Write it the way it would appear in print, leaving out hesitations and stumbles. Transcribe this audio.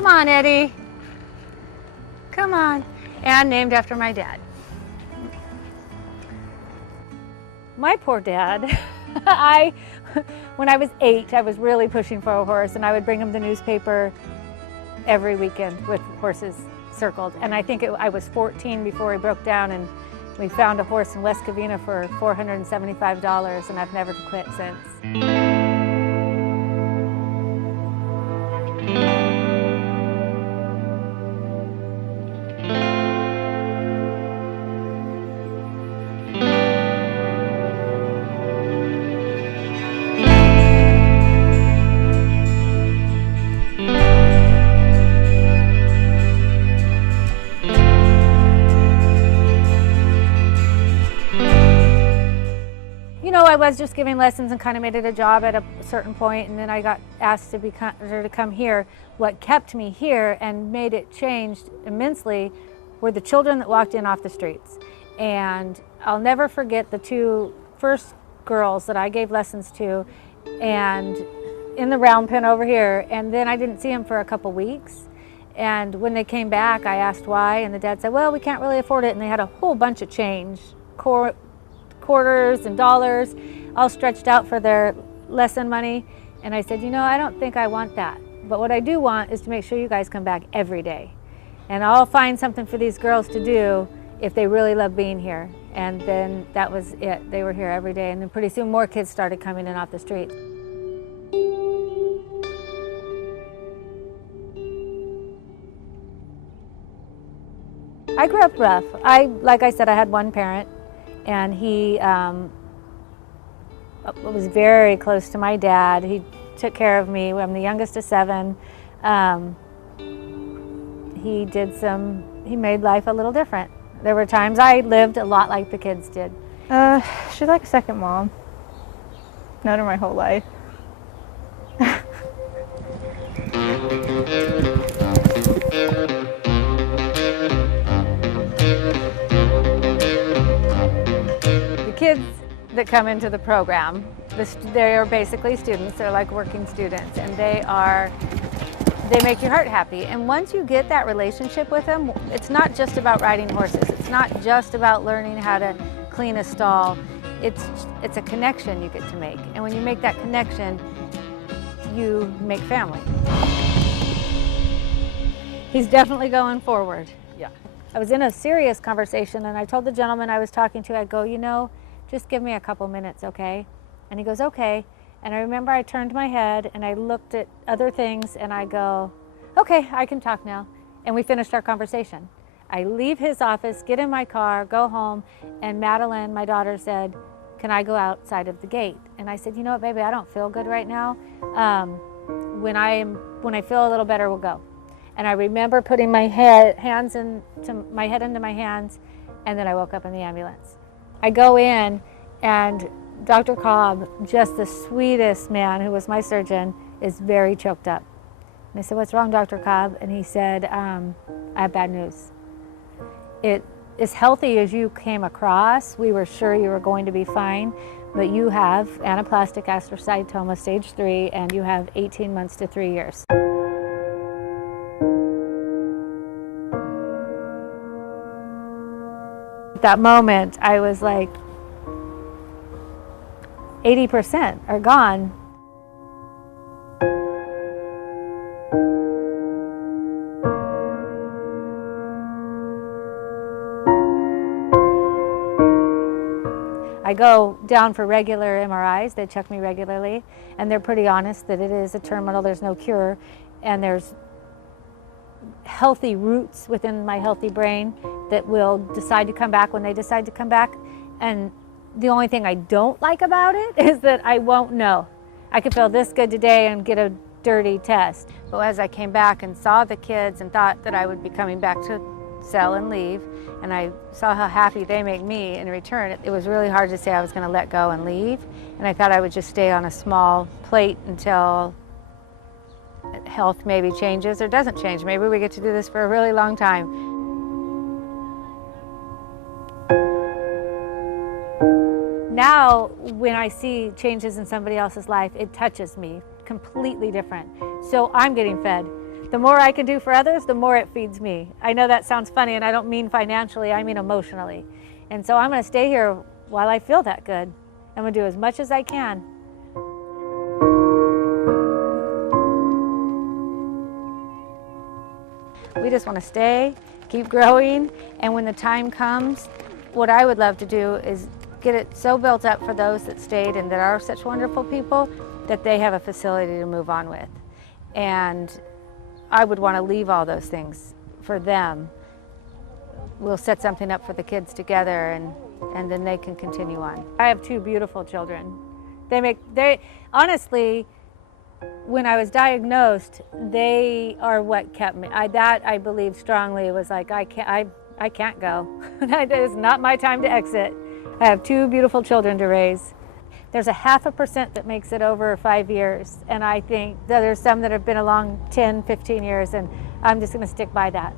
Come on, Eddie. Come on. And named after my dad. My poor dad. When I was 8, I was really pushing for a horse, and I would bring him the newspaper every weekend with horses circled. And I think I was 14 before he broke down, and we found a horse in West Covina for $475, and I've never quit since. You know, I was just giving lessons and kind of made it a job at a certain point, and then I got asked to come here. What kept me here and made it change immensely were the children that walked in off the streets. And I'll never forget the 2 first girls that I gave lessons to, and in the round pen over here, and then I didn't see them for a couple weeks. And when they came back, I asked why, and the dad said, well, we can't really afford it, and they had a whole bunch of change, quarters and dollars, all stretched out for their lesson money. And I said, you know, I don't think I want that. But what I do want is to make sure you guys come back every day. And I'll find something for these girls to do if they really love being here. And then that was it. They were here every day. And then pretty soon more kids started coming in off the street. I grew up rough. Like I said, I had one parent, and he was very close to my dad. He took care of me. I'm the youngest of 7. He made life a little different. There were times I lived a lot like the kids did. She's like a second mom. Known her my whole life. Kids that come into the program, they are basically students. They're like working students, and they make your heart happy. And once you get that relationship with them, it's not just about riding horses. It's not just about learning how to clean a stall. It's a connection you get to make. And when you make that connection, you make family. He's definitely going forward. Yeah. I was in a serious conversation, and I told the gentleman I was talking to, I'd go, you know, just give me a couple minutes, okay? And he goes, okay. And I remember I turned my head and I looked at other things, and I go, okay, I can talk now. And we finished our conversation. I leave his office, get in my car, go home, and Madeline, my daughter, said, can I go outside of the gate? And I said, you know what, baby, I don't feel good right now. When I feel a little better, we'll go. And I remember putting my head into my hands, and then I woke up in the ambulance. I go in, and Dr. Cobb, just the sweetest man who was my surgeon, is very choked up. And I said, what's wrong, Dr. Cobb? And he said, I have bad news. As healthy as you came across, we were sure you were going to be fine, but you have anaplastic astrocytoma stage 3, and you have 18 months to 3 years. At that moment, I was like, 80% are gone. I go down for regular MRIs. They check me regularly, and they're pretty honest that it is a terminal, there's no cure, and there's healthy roots within my healthy brain that will decide to come back when they decide to come back. And the only thing I don't like about it is that I won't know. I could feel this good today and get a dirty test. But as I came back and saw the kids and thought that I would be coming back to sell and leave, and I saw how happy they make me in return, it was really hard to say I was going to let go and leave. And I thought I would just stay on a small plate until health maybe changes or doesn't change. Maybe we get to do this for a really long time. Now, when I see changes in somebody else's life, it touches me completely different. So I'm getting fed The more I can do for others, the more it feeds me. I know that sounds funny, and I don't mean financially, I mean emotionally. And so I'm going to stay here while I feel that good. I'm going to do as much as I can. We just want to stay, keep growing, and when the time comes, what I would love to do is get it so built up for those that stayed and that are such wonderful people that they have a facility to move on with. And I would want to leave all those things for them. We'll set something up for the kids together, and then they can continue on. I have 2 beautiful children. Honestly, when I was diagnosed, they are what kept me. I believe strongly was like, I can't go. It is not my time to exit. I have 2 beautiful children to raise. There's a 0.5% that makes it over 5 years, and I think that there's some that have been along 10, 15 years, and I'm just going to stick by that.